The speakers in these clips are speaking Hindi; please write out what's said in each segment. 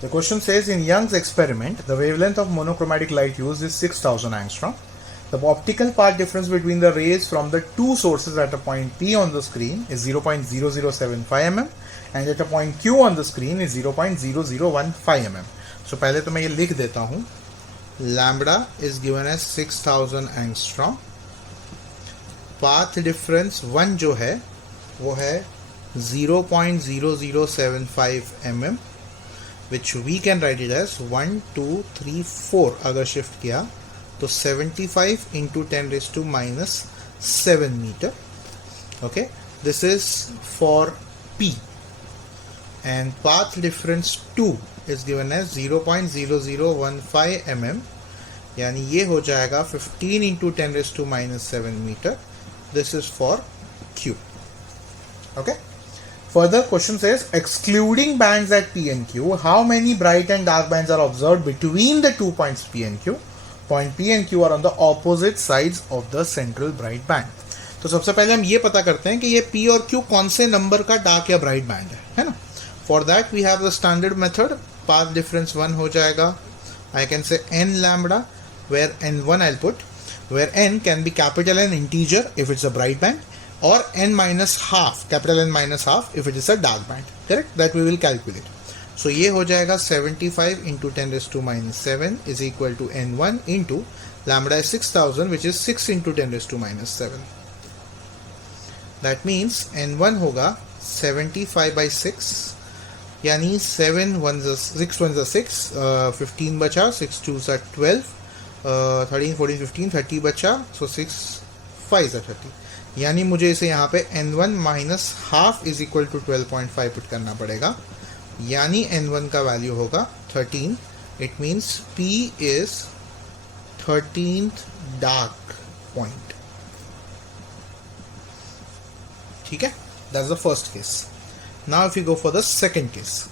The question says in Young's experiment, the wavelength of monochromatic light used is 6000 angstrom. The optical path difference between the rays from the two sources at a point P on the screen is 0.0075 mm and at a point Q on the screen is 0.0015 mm. So पहले तो मैं ये लिख देता हूँ. Lambda is given as 6000 angstrom. Path difference 1 जो है वो है 0.0075 mm, which we can write it as 1, 2, 3, 4. अगर shift किया तो 75 into 10 raised to minus 7 meter. Okay, this is for P. And path difference 2 is given as 0.0015 mm. यानी ये हो जाएगा 15 into 10 raised to minus 7 meter. This is for Q. Okay. Further question says, excluding bands at P and Q, how many bright and dark bands are observed between the 2 points P and Q? Point P and Q are on the opposite sides of the central bright band. तो सबसे पहले हम ये पता करते हैं कि ये P और Q कौन से नंबर का डार्क या ब्राइट बैंड है ना? For that we have the standard method. Path difference 1 हो जाएगा. I can say n lambda, where n1 I'll put, where n can be capital N integer if it's a bright band, or n minus half, capital N minus half if it is a dark band. Correct? That we will calculate. So ये हो जाएगा 75 into 10 raised to minus 7 is equal to n1 into lambda is 6000, which is 6 into 10 raised to minus 7. That means n1 होगा 75 by 6, यानी 7 1 6 1 6, 15 बचा, 6 2 12, 13 14 15 30 बचा, so 6 5 30. यानी मुझे इसे यहाँ पे n1 minus half is equal to 12.5 put करना पड़ेगा. यानी n1 का वैल्यू होगा 13. It means P is 13th dark point. ठीक है, that's the first case. Now if you go for the second case,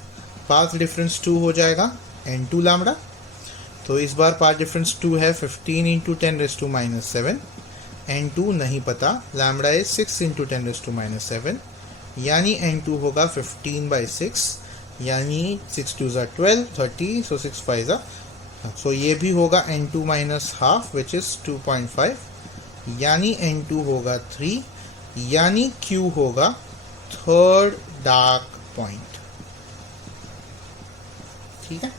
path difference 2 हो जाएगा n2 लैम्बडा. तो इस बार पाथ डिफरेंस 2 है 15 into 10 raise to minus 7. n2 नहीं पता, lambda is 6 into 10 raise to minus 7, यानी n2 होगा 15 by 6, यानी 6 2 12 30, so 6 5 so ये भी होगा n2 minus half which is 2.5, यानी n2 होगा 3, यानी Q होगा थर्ड डार्क पॉइंट. ठीक है,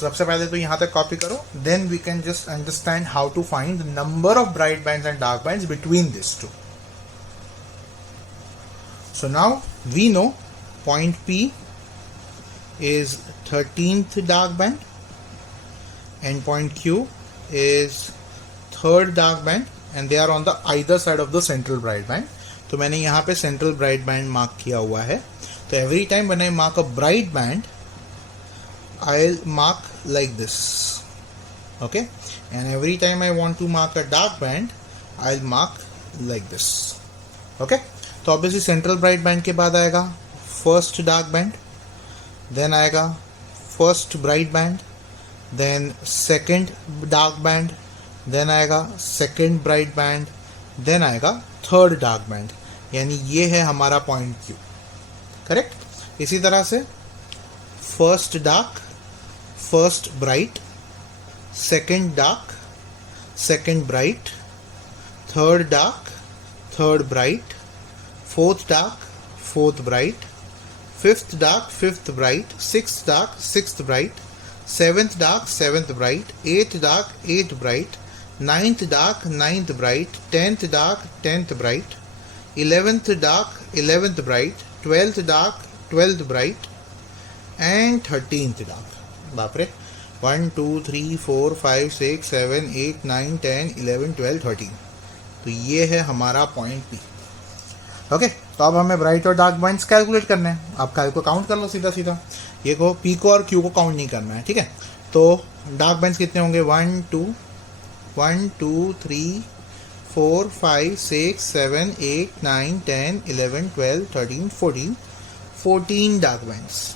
सबसे पहले तो यहाँ तक कॉपी करो, then we can just understand how to find the number of bright bands and dark bands between this two. So now we know point P is 13th dark band and point Q is third dark band and they are on the either side of the central bright band. तो मैंने यहाँ पे central bright band mark किया हुआ है. तो every time when I mark a bright band, I'll mark like this. Okay, and every time I want to mark a dark band, I'll mark like this. Okay. तो ऑब्वियसली सेंट्रल ब्राइट बैंड के बाद आएगा फर्स्ट डार्क बैंड, देन आएगा first bright band, then second dark band, then आएगा सेकंड ब्राइट बैंड, देन आएगा थर्ड डार्क बैंड. यानी ये है हमारा पॉइंट Q. करेक्ट. इसी तरह से first dark, first bright, second dark, second bright, third dark, third bright, fourth dark, fourth bright, fifth dark, fifth bright, sixth dark, sixth bright, seventh dark, seventh bright, eighth dark, eighth bright, ninth dark, ninth bright, 10th dark, 10th bright, 11th dark, 11th bright, 12th dark, 12th bright, and 13th dark. बाप रे, 1 2 3 4 5 6 7 8 9 10 11 12 13. तो ये है हमारा पॉइंट P. ओके. तो अब हमें ब्राइट और डार्क पॉइंट्स कैलकुलेट करने हैं. आप को काउंट कर लो सीधा सीधा. ये को P को और Q को काउंट नहीं करना है. ठीक है. तो डार्क पॉइंट्स कितने होंगे? 1 2 3 4 5 6 7 8 9 10 11 12 13 14 डार्क पॉइंट्स.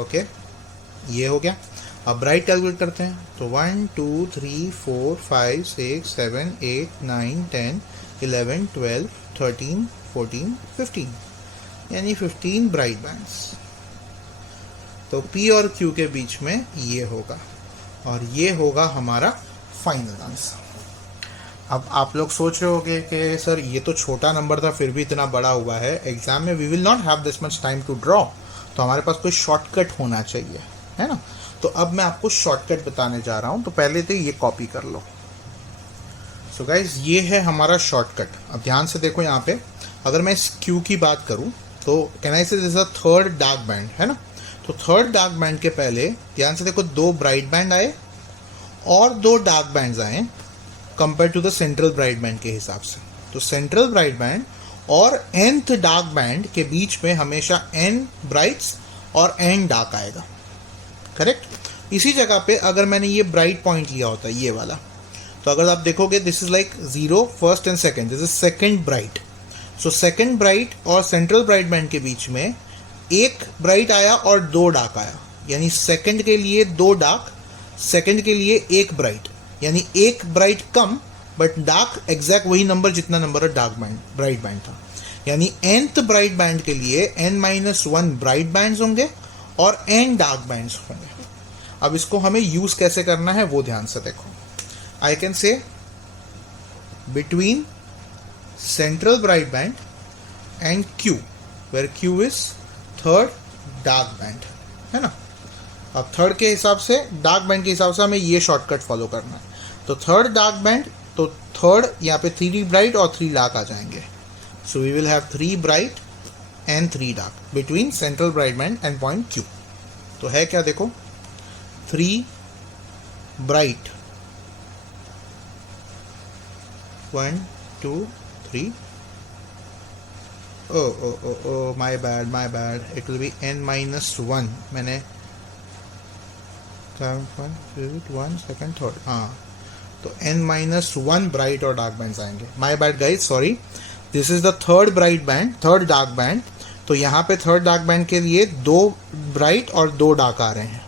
ओके, ये हो गया. अब ब्राइट कैलकुलेट करते हैं. तो 1 2 3 4 5 6 7 8 9 10 11 12 13 14 15, यानी 15 ब्राइट बैंड्स. तो P और Q के बीच में ये होगा और ये होगा हमारा फाइनल आंसर। अब आप लोग सोच रहे होंगे कि सर ये तो छोटा नंबर था फिर भी इतना बड़ा हुआ है, एग्जाम में we will not have this much time to draw, तो हमारे पास कोई शॉर्टकट होना चाहिए, है ना। तो अब मैं आपको शॉर्टकट बताने जा रहा हूँ, तो पहले तो ये कॉपी कर लो। सो गाइज ये है हमारा शॉर्टकट। अब ध्यान से देखो यहाँ पे, अगर मैं इस Q की बात करूँ तो कैन आई से this is a third dark band, है ना। तो थर्ड डार्क बैंड के पहले ध्यान से देखो 2 ब्राइट बैंड आए और 2 डार्क बैंड्स आए compare to the central bright band के हिसाब से। तो सेंट्रल ब्राइट बैंड और nth डार्क बैंड के बीच में हमेशा n ब्राइट्स और n डार्क आएगा, करेक्ट। इसी जगह पे अगर मैंने ये ब्राइट पॉइंट लिया होता है ये वाला, तो अगर आप देखोगे this is like 0 first and second, this is second bright. So second bright और सेंट्रल ब्राइट बैंड के बीच में एक ब्राइट आया और 2 डार्क आया, यानी सेकंड के लिए 2 डार्क, सेकंड के लिए 1 ब्राइट, यानी 1 bright come but dark exact वही नंबर जितना number dark band bright band था। यानी nth ब्राइट बैंड के लिए n-1 ब्राइट बैंड्स होंगे और n डार्क बैंड्स होंगे। अब इसको हमें यूज कैसे करना है वो ध्यान से देखो। I can say between central bright band and Q, where Q is third dark band, है ना। अब थर्ड के हिसाब से, डार्क बैंड के हिसाब से हमें ये शॉर्टकट फॉलो करना है। तो थर्ड डार्क बैंड, तो थर्ड यहाँ पे 3 ब्राइट और 3 डार्क आ जाएंगे। So we will have 3 bright and 3 dark between central bright band and point Q। तो है क्या, देखो 3 ब्राइट, 1 2 3, oh my bad, it will be n-1, मैंने 1 सेकंड थर्ड, हाँ, तो n-1 ब्राइट और डार्क बैंड्स आएंगे। My bad guys, sorry, this is the third bright band, third dark band. तो यहाँ पे थर्ड डार्क बैंड के लिए 2 ब्राइट और 2 डार्क आ रहे हैं,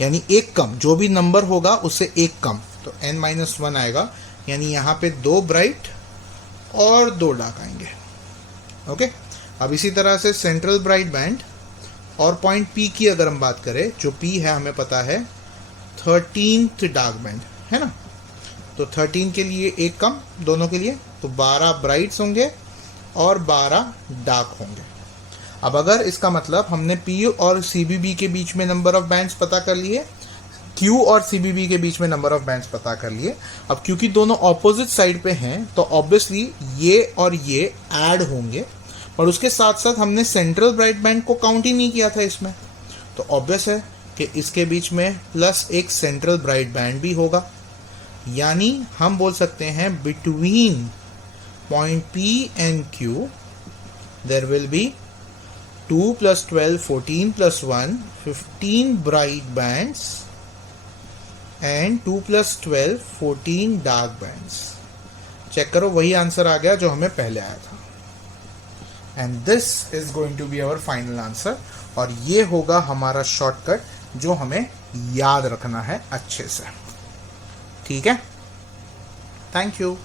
यानी 1 कम, जो भी नंबर होगा उससे 1 कम, तो n-1 आएगा, यानी यहाँ पे 2 ब्राइट और 2 डार्क आएंगे। ओके, अब इसी तरह से सेंट्रल ब्राइट बैंड और पॉइंट P की अगर हम बात करें, जो P है हमें पता है 13th डार्क बैंड, है ना। तो 13 के लिए 1 कम दोनों के लिए, तो 12 ब्राइट्स होंगे और 12 डार्क होंगे। अब अगर इसका मतलब हमने P और CBB के बीच में नंबर ऑफ बैंड्स पता कर लिए, Q और CBB के बीच में नंबर ऑफ बैंड्स पता कर लिए। अब क्योंकि दोनों ऑपोजिट साइड पे हैं तो ऑब्वियसली ये और ये ऐड होंगे, और उसके साथ साथ हमने सेंट्रल ब्राइट बैंड को काउंट ही नहीं किया था इसमें, तो ऑब्वियस है कि इसके बीच में प्लस एक सेंट्रल ब्राइट बैंड भी होगा। यानी हम बोल सकते हैं between point P and Q there will be 2 + 12 14 + 1 15 bright bands and 2 + 12 14 dark bands. Check करो, वही आंसर आ गया जो हमें पहले आया था। And this is going to be our final answer, और ये होगा हमारा शॉर्टकट जो हमें याद रखना है अच्छे से। ठीक है, थैंक यू।